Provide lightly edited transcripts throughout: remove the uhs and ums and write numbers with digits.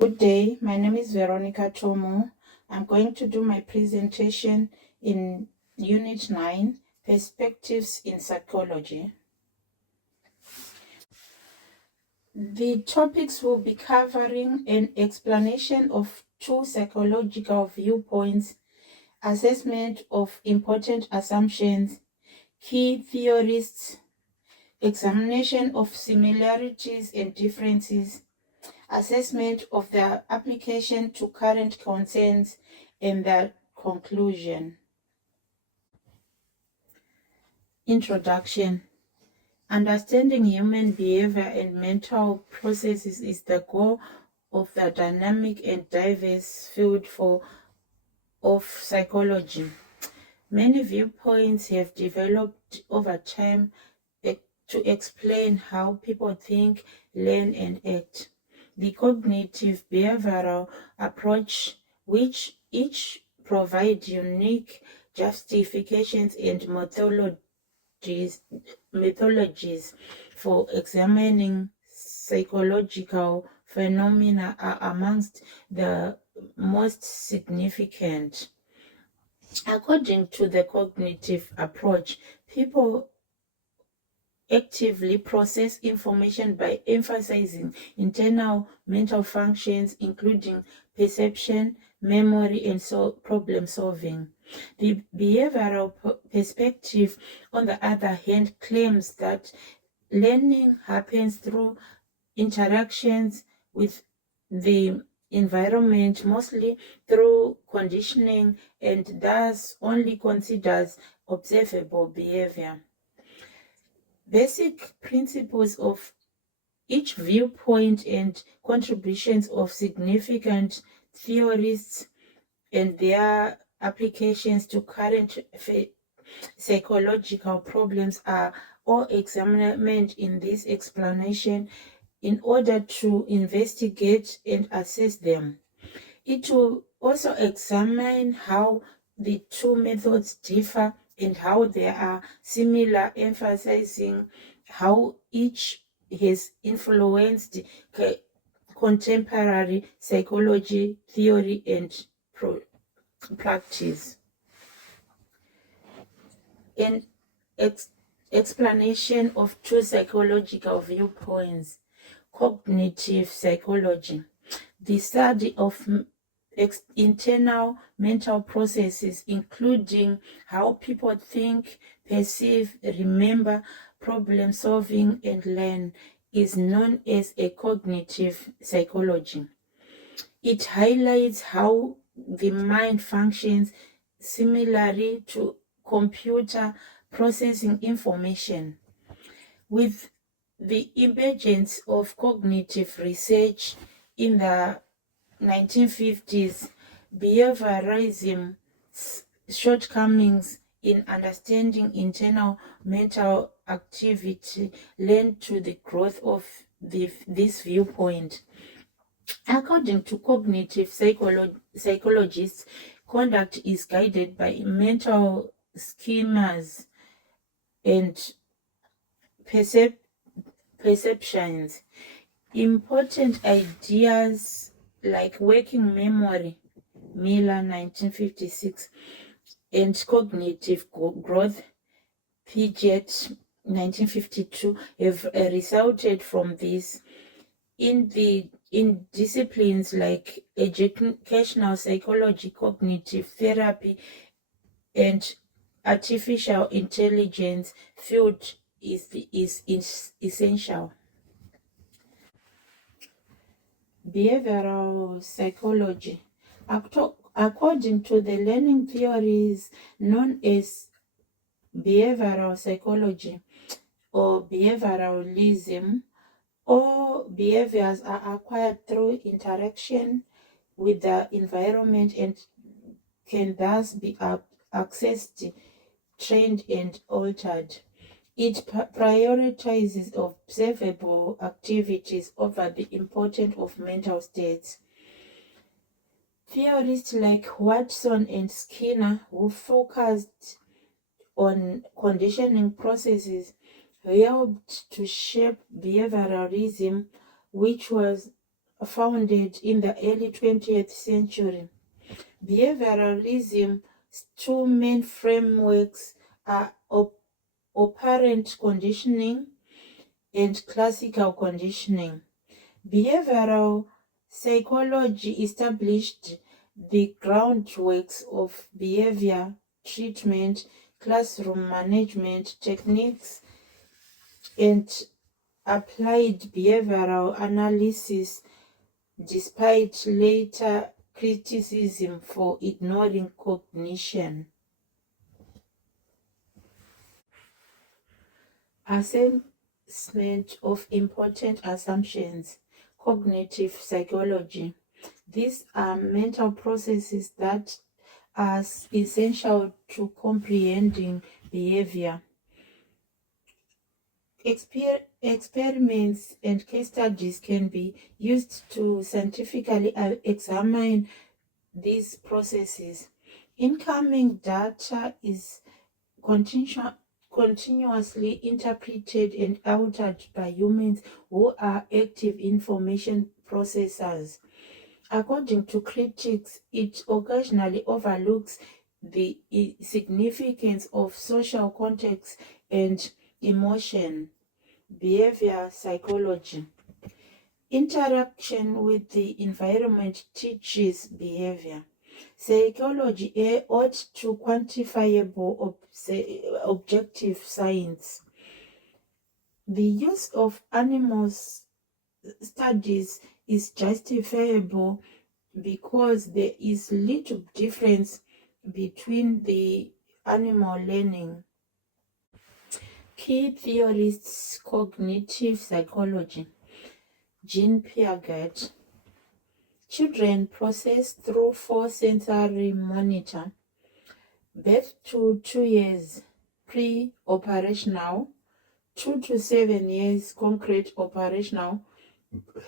Good day, my name is Veronica Tomo. I'm going to do my presentation in Unit 9, Perspectives in Psychology. The topics will be covering an explanation of two psychological viewpoints, assessment of important assumptions, key theorists, examination of similarities and differences, assessment of the application to current concerns, and the conclusion. Introduction. Understanding human behavior and mental processes is the goal of the dynamic and diverse field of psychology. Many viewpoints have developed over time to explain how people think, learn, and act. The cognitive behavioral approach, which each provides unique justifications and methodologies for examining psychological phenomena, are amongst the most significant. According to the cognitive approach, people actively process information by emphasizing internal mental functions, including perception, memory, and problem solving. The behavioral perspective, on the other hand, claims that learning happens through interactions with the environment, mostly through conditioning, and thus only considers observable behavior. Basic principles of each viewpoint and contributions of significant theorists and their applications to current psychological problems are all examined in this explanation in order to investigate and assess them. It will also examine how the two methods differ and how they are similar, emphasizing how each has influenced contemporary psychology, theory, and practice. An explanation of two psychological viewpoints. Cognitive psychology, the study of internal mental processes, including how people think, perceive, remember, problem solving, and learn, is known as a cognitive psychology. It highlights how the mind functions similarly to computer processing information. With the emergence of cognitive research in the 1950s, behaviorism's shortcomings in understanding internal mental activity led to the growth of this viewpoint. According to cognitive psychologists, conduct is guided by mental schemas and perceptions. Important ideas like working memory, Miller 1956, and cognitive growth, Piaget 1952, have resulted from this. In disciplines like educational psychology, cognitive therapy, and artificial intelligence field is essential. Behavioral psychology. According to the learning theories known as behavioral psychology or behavioralism, all behaviors are acquired through interaction with the environment and can thus be accessed, trained, and altered. It prioritizes observable activities over the importance of mental states. Theorists like Watson and Skinner, who focused on conditioning processes, helped to shape behavioralism, which was founded in the early 20th century. Behavioralism's two main frameworks are operant conditioning and classical conditioning. Behavioral psychology established the groundworks of behavior treatment, classroom management techniques, and applied behavioral analysis, despite later criticism for ignoring cognition. Assessment of important assumptions. Cognitive psychology. These are mental processes that are essential to comprehending behavior. Experiments and case studies can be used to scientifically examine these processes. Incoming data is continuously interpreted and altered by humans who are active information processors. According to critics, it occasionally overlooks the significance of social context and emotion. Behavior psychology. Interaction with the environment teaches behavior. Psychology ought to quantifiable objective science. The use of animals studies is justifiable because there is little difference between the animal learning. Key theorists, cognitive psychology. Jean Piaget. Children process through 4 sensory monitor. Birth to 2 years pre-operational, 2 to 7 years concrete operational,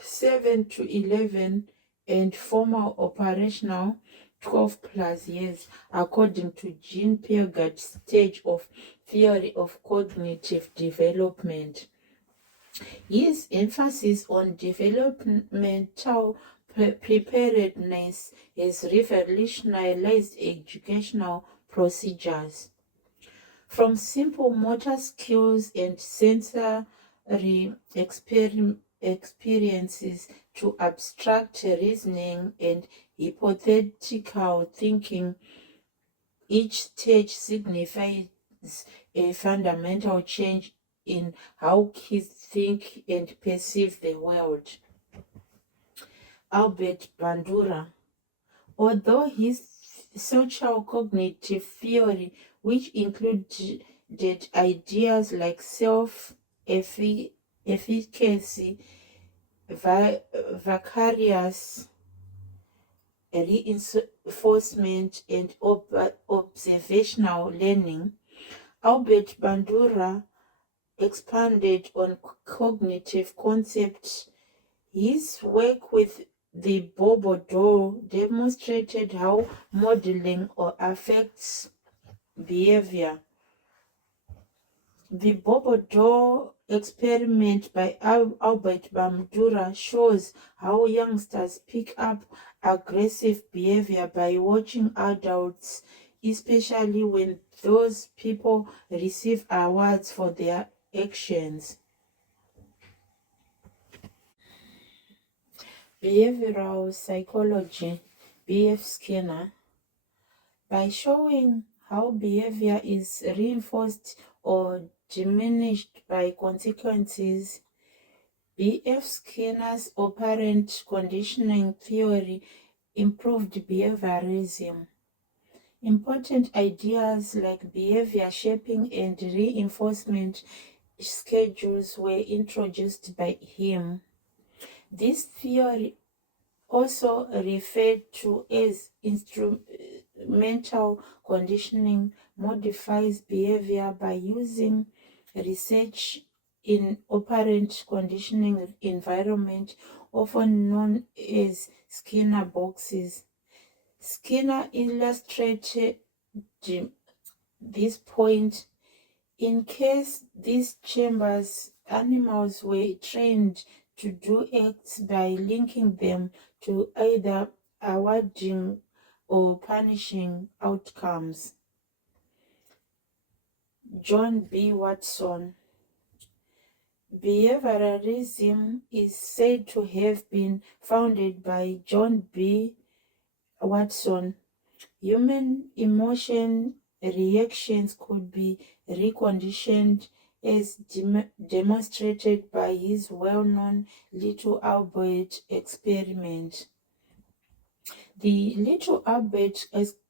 7 to 11 and formal operational, 12 plus years, according to Jean Piaget's stage of theory of cognitive development. His emphasis on developmental preparedness has revolutionized educational procedures. From simple motor skills and sensory experiences to abstract reasoning and hypothetical thinking, each stage signifies a fundamental change in how kids think and perceive the world. Albert Bandura. Although his social cognitive theory, which included ideas like self-efficacy, vicarious reinforcement, and observational learning, Albert Bandura expanded on cognitive concepts. His work with the Bobo doll demonstrated how modeling affects behavior. The Bobo doll experiment by Albert Bandura shows how youngsters pick up aggressive behavior by watching adults, especially when those people receive awards for their actions. Behavioral psychology, B.F. Skinner. By showing how behavior is reinforced or diminished by consequences, B.F. Skinner's operant conditioning theory improved behaviorism. Important ideas like behavior shaping and reinforcement schedules were introduced by him. This theory, also referred to as instrumental conditioning, modifies behavior by using research in operant conditioning environment, often known as Skinner boxes. Skinner illustrated this point. In case these chambers, animals were trained to do acts by linking them to either awarding or punishing outcomes. John B. Watson. Behavioralism is said to have been founded by John B. Watson. Human emotion reactions could be reconditioned as demonstrated by his well-known Little Albert experiment. The Little Albert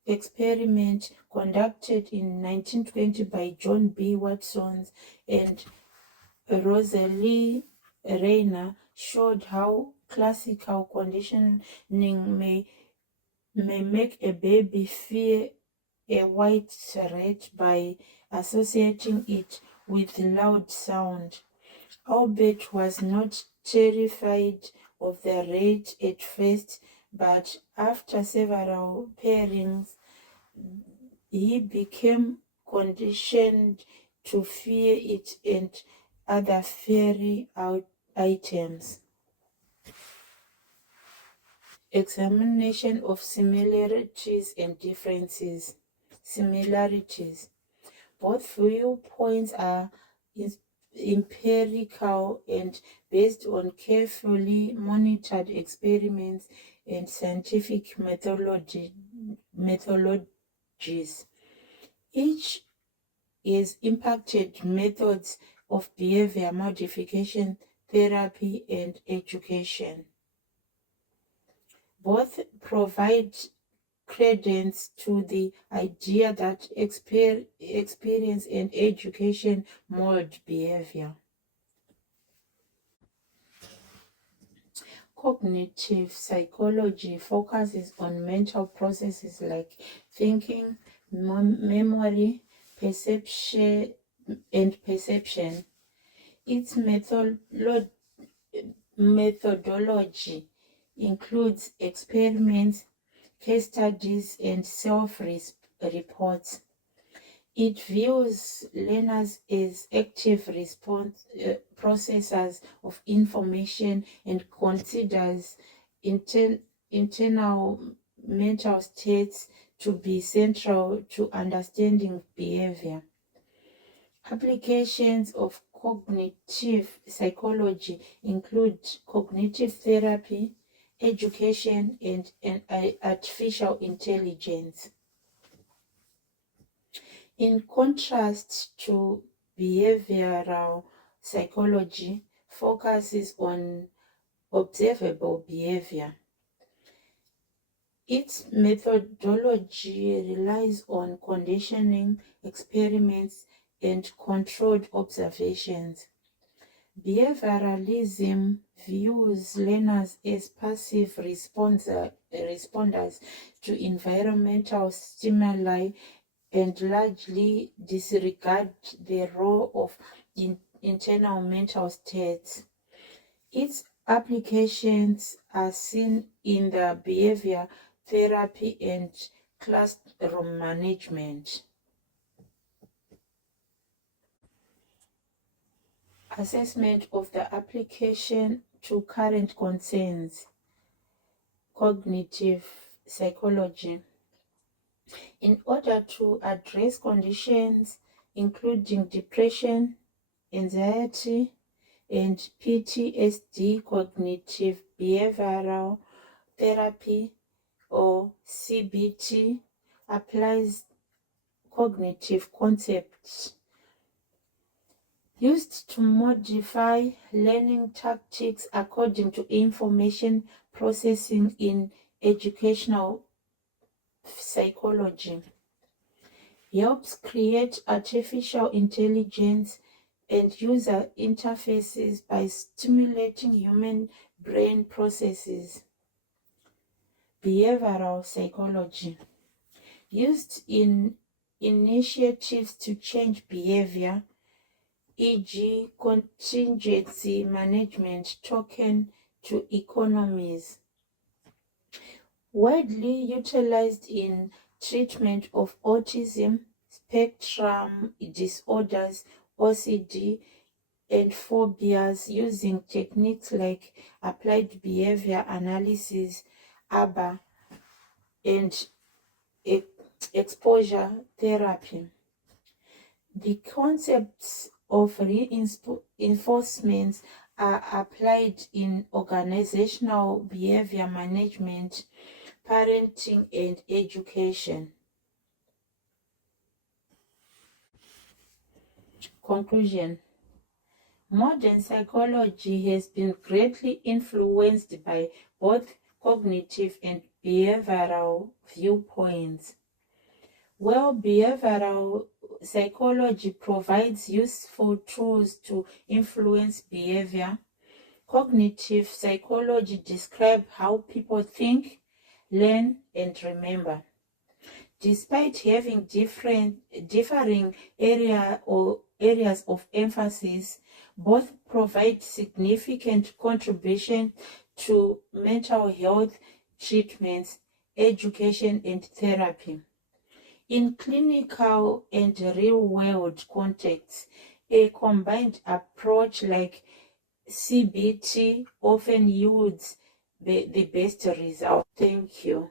experiment, conducted in 1920 by John B. Watson and Rosalie Rayner, showed how classical conditioning may make a baby fear a white rat by associating it with loud sound. Albert was not terrified of the rat at first, but after several pairings, he became conditioned to fear it and other fairy items. Examination of similarities and differences. Similarities. Both viewpoints are empirical and based on carefully monitored experiments and scientific methodologies. Each is impacted methods of behavior modification, therapy, and education. Both provide credence to the idea that experience and education mold behavior. Cognitive psychology focuses on mental processes like thinking, memory, perception, and perception. Its methodology includes experiments, case studies, and self-reports. It views learners as active processors of information and considers internal mental states to be central to understanding behavior. Applications of cognitive psychology include cognitive therapy, education, and artificial intelligence. In contrast to behavioral psychology, focuses on observable behavior. Its methodology relies on conditioning, experiments, and controlled observations. Behavioralism views learners as passive responders to environmental stimuli and largely disregard the role of internal mental states. Its applications are seen in the behavior therapy and classroom management. Assessment of the application to current concerns. Cognitive psychology. In order to address conditions including depression, anxiety, and PTSD, cognitive behavioral therapy, or CBT, applies cognitive concepts used to modify learning tactics according to information processing in educational psychology. Helps create artificial intelligence and user interfaces by stimulating human brain processes. Behavioral psychology. Used in initiatives to change behavior, e.g. contingency management, token to economies. Widely utilized in treatment of autism spectrum disorders, OCD, and phobias using techniques like applied behavior analysis, ABA, and exposure therapy. The concepts of reinforcement are applied in organizational behavior management, parenting, and education. Conclusion. Modern psychology has been greatly influenced by both cognitive and behavioral viewpoints. While behavioral psychology provides useful tools to influence behavior, cognitive psychology describes how people think, learn, and remember. Despite having differing areas of emphasis, both provide significant contribution to mental health treatments, education, and therapy. In clinical and real-world contexts, a combined approach like CBT often yields the best result. Thank you.